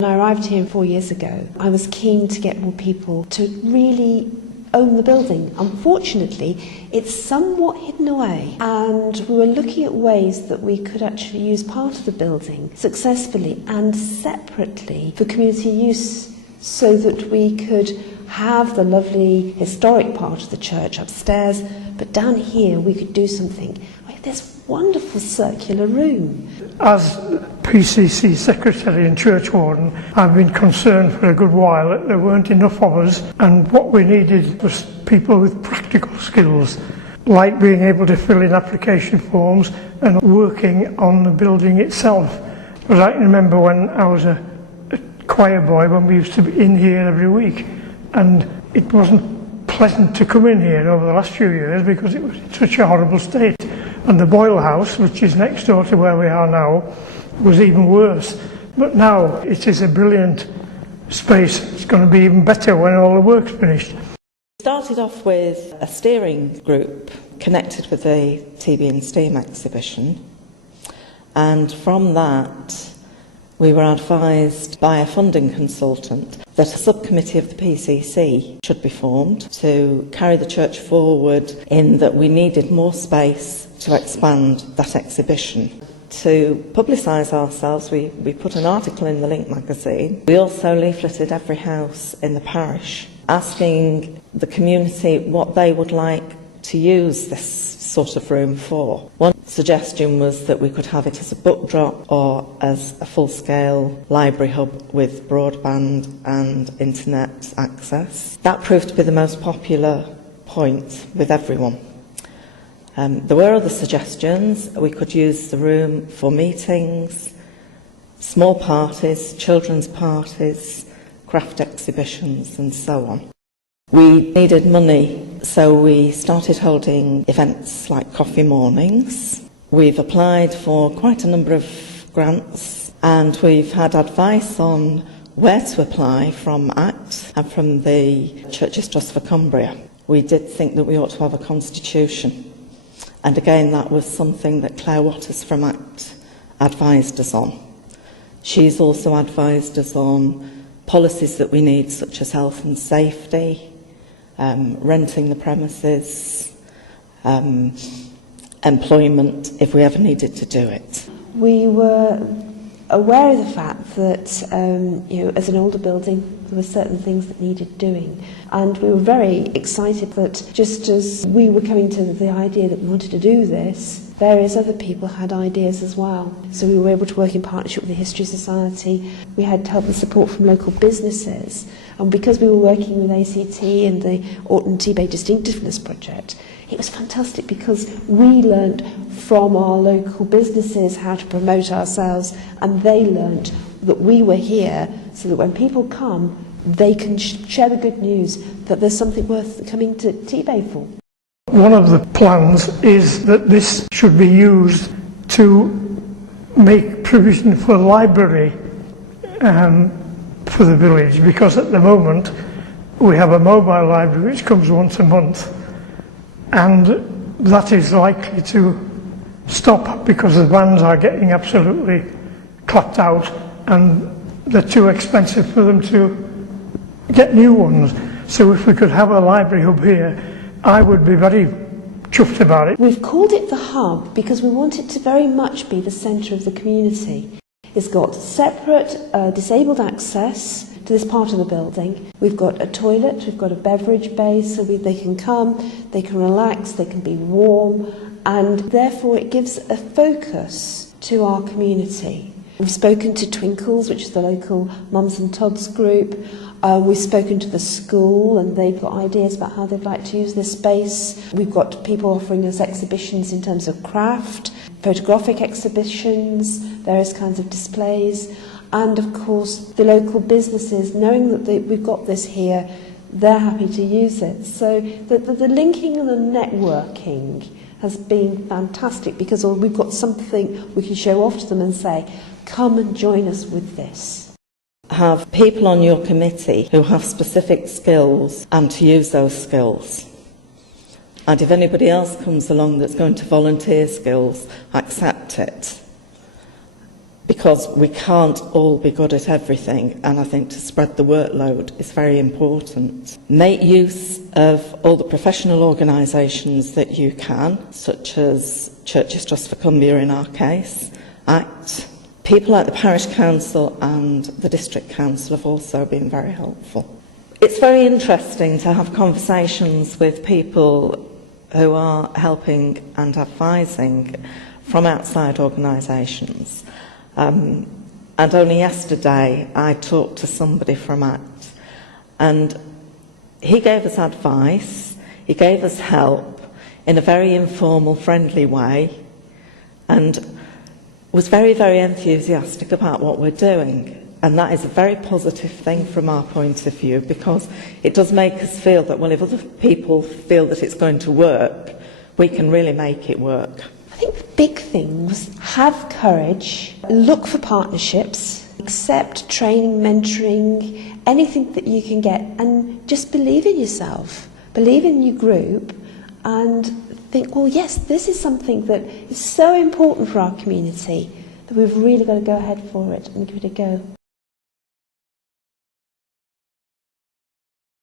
When I arrived here 4 years ago, I was keen to get more people to really own the building. Unfortunately, it's somewhat hidden away, and we were looking at ways that we could actually use part of the building successfully and separately for community use, so that we could have the lovely historic part of the church upstairs, but down here we could do something. We have this wonderful circular room. As PCC Secretary and Church Warden, I've been concerned for a good while that there weren't enough of us, and what we needed was people with practical skills, like being able to fill in application forms and working on the building itself. Because I can remember when I was a choir boy, when we used to be in here every week, and it wasn't pleasant to come in here over the last few years because it was in such a horrible state. And the boil house, which is next door to where we are now, was even worse. But now it is a brilliant space. It's going to be even better when all the work's finished. We started off with a steering group connected with the TV and Steam exhibition, and from that we were advised by a funding consultant that a subcommittee of the PCC should be formed to carry the church forward, in that we needed more space to expand that exhibition. To publicise ourselves, we put an article in the Link magazine. We also leafleted every house in the parish, asking the community what they would like to use this sort of room for. One suggestion was that we could have it as a book drop or as a full-scale library hub with broadband and internet access. That proved to be the most popular point with everyone. There were other suggestions. We could use the room for meetings, small parties, children's parties, craft exhibitions and so on. We needed money, so we started holding events like coffee mornings. We've applied for quite a number of grants, and we've had advice on where to apply from ACT and from the Churches Trust for Cumbria. We did think that we ought to have a constitution. And again, that was something that Claire Waters from ACT advised us on. She's also advised us on policies that we need, such as health and safety, renting the premises, employment, if we ever needed to do it. We were aware of the fact that, as an older building, there were certain things that needed doing. And we were very excited that just as we were coming to the idea that we wanted to do this, various other people had ideas as well. So we were able to work in partnership with the History Society. We had help and support from local businesses. And because we were working with ACT and the Orton Tebay Distinctiveness Project, it was fantastic because we learnt from our local businesses how to promote ourselves, and they learnt that we were here so that when people come, they can share the good news that there's something worth coming to Tebay for. One of the plans is that this should be used to make provision for a library for the village, because at the moment we have a mobile library which comes once a month, and that is likely to stop because the vans are getting absolutely clapped out and they're too expensive for them to get new ones. So if we could have a library hub here, I would be very chuffed about it. We've called it the hub because we want it to very much be the centre of the community. It's got separate disabled access to this part of the building. We've got a toilet, we've got a beverage bay, so they can come, they can relax, they can be warm, and therefore it gives a focus to our community. We've spoken to Twinkles, which is the local Mums and Tots group. We've spoken to the school, and they've got ideas about how they'd like to use this space. We've got people offering us exhibitions in terms of craft, photographic exhibitions, various kinds of displays, and of course the local businesses, knowing that we've got this here, they're happy to use it. So the linking and the networking has been fantastic, because we've got something we can show off to them and say, come and join us with this. Have people on your committee who have specific skills and to use those skills. And if anybody else comes along that's going to volunteer skills, accept it. Because because we can't all be good at everything, and I think to spread the workload is very important. Make use of all the professional organisations that you can, such as Churches Trust for Cumbria in our case, ACT. People like the Parish Council and the District Council have also been very helpful. It's very interesting to have conversations with people who are helping and advising from outside organisations. And only yesterday I talked to somebody from ACT, and he gave us advice, he gave us help in a very informal, friendly way, and was very, very enthusiastic about what we're doing. And that is a very positive thing from our point of view, because it does make us feel that, well, if other people feel that it's going to work, we can really make it work. I think the big thing was have courage, look for partnerships, accept training, mentoring, anything that you can get, and just believe in yourself, believe in your group, and think, well, yes, this is something that is so important for our community that we've really got to go ahead for it and give it a go.